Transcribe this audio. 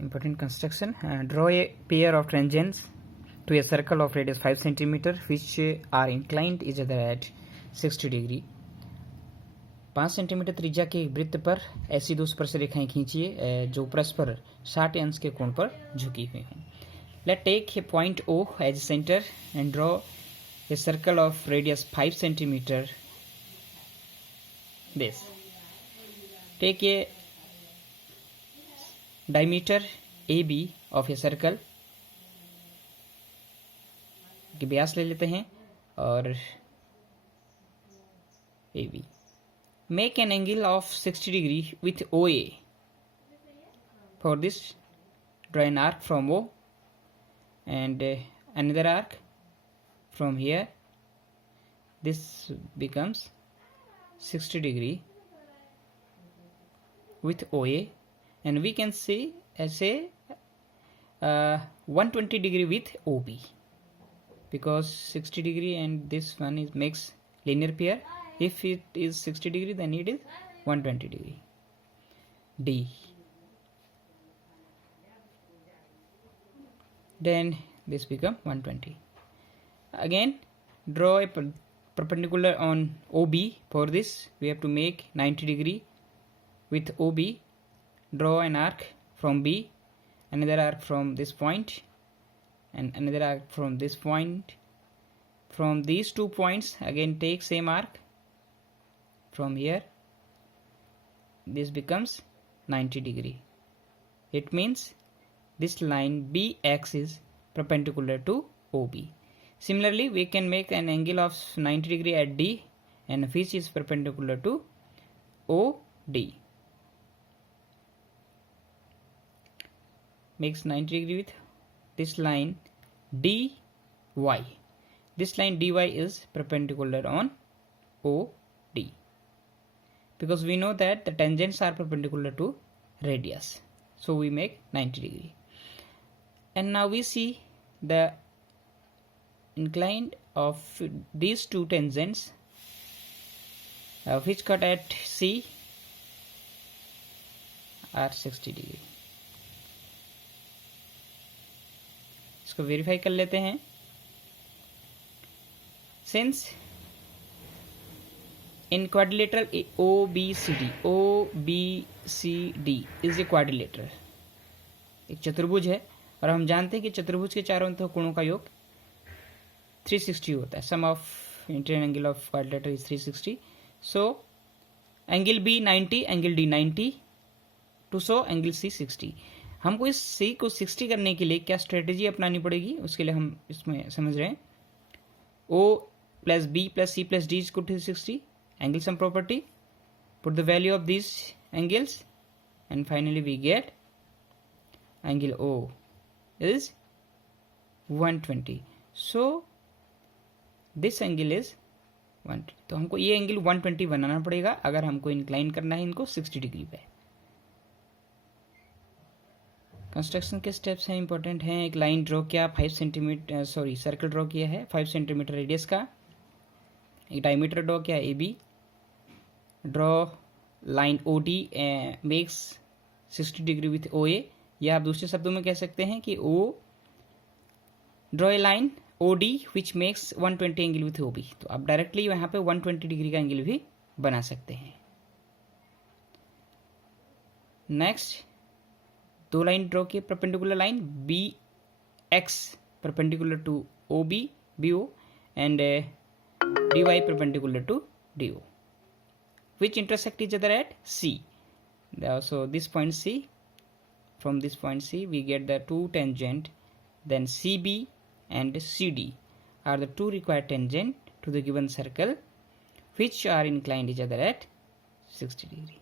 Important construction. Draw a pair of tangents to a circle of radius 5 cm which are inclined each other at 60 degree. 5 centimetre त्रिज्या के एक वृत्त पर ऐसी दो स्पर्श रेखाएं खींचिए जो परस्पर 60 अंश के कोण पर झुकी हुई हों. Let's take a point O as center and draw a circle of radius 5 cm. This. Take a diameter AB of a circle. के व्यास ले लेते हैं और AB. Make an angle of 60 degree with OA. For this, draw an arc from O and another arc from here. This becomes 60 degree with OA, and we can see as a 120 degree with OB, because 60 degree and this one is makes linear pair. If it is 60 degree, then it is 120 degree. D. Then this become 120. Again, draw a perpendicular on OB. For this, we have to make 90 degree with OB. Draw an arc from B, another arc from this point, and another arc from this point. From these 2 points, again take same arc from here. This becomes 90 degree. It means this line BX is perpendicular to OB. Similarly, we can make an angle of 90 degree at D, and which is perpendicular to OD. Makes 90 degree with this line DY. This line DY is perpendicular on OD, because we know that the tangents are perpendicular to radius, so we make 90 degree. And now we see the inclined of these two tangents which cut at C are 60 degree. इसको verify कर लेते हैं. Since in quadrilateral OBCD is a quadrilateral, एक चतुर्भुज है, और हम जानते हैं कि चतुर्भुज के चारों अंतः कोणों का योग 360 होता है. Sum of interior angle of quadrilateral is 360. So angle B 90, angle D 90, to so angle C 60. हमको इस सी को 60 करने के लिए क्या स्ट्रेटेजी अपनानी पड़ेगी, उसके लिए हम इसमें समझ रहे हैं. O plus B plus C plus D is equal to 60. Angle sum property. Put the value of these angles, and finally we get angle O is 120. So this angle is 120. तो हमको ये एंगल 120 बनाना पड़ेगा अगर हमको incline करना है इनको 60 degree पे. कंस्ट्रक्शन के स्टेप्स हैं, इंपॉर्टेंट हैं. एक लाइन ड्रॉ किया 5 सेंटीमीटर सर्कल ड्रॉ किया है 5 सेंटीमीटर रेडियस का. एक डायमीटर ड्रॉ किया AB. Draw line OD makes 60 degree with OA, या आप दूसरे शब्दों में कह सकते हैं कि draw a line OD which makes 120 angle with OB. तो आप डायरेक्टली यहाँ पे 120 डिग्री का एंगल भी बना सकते हैं. नेक्स्ट, दो लाइन ड्रॉ किए perpendicular line BX perpendicular to BO and DY perpendicular to DO, which intersect each other at C. So this point C, from this point C we get the two tangent, then CB and CD are the two required tangent to the given circle which are inclined each other at 60 degree.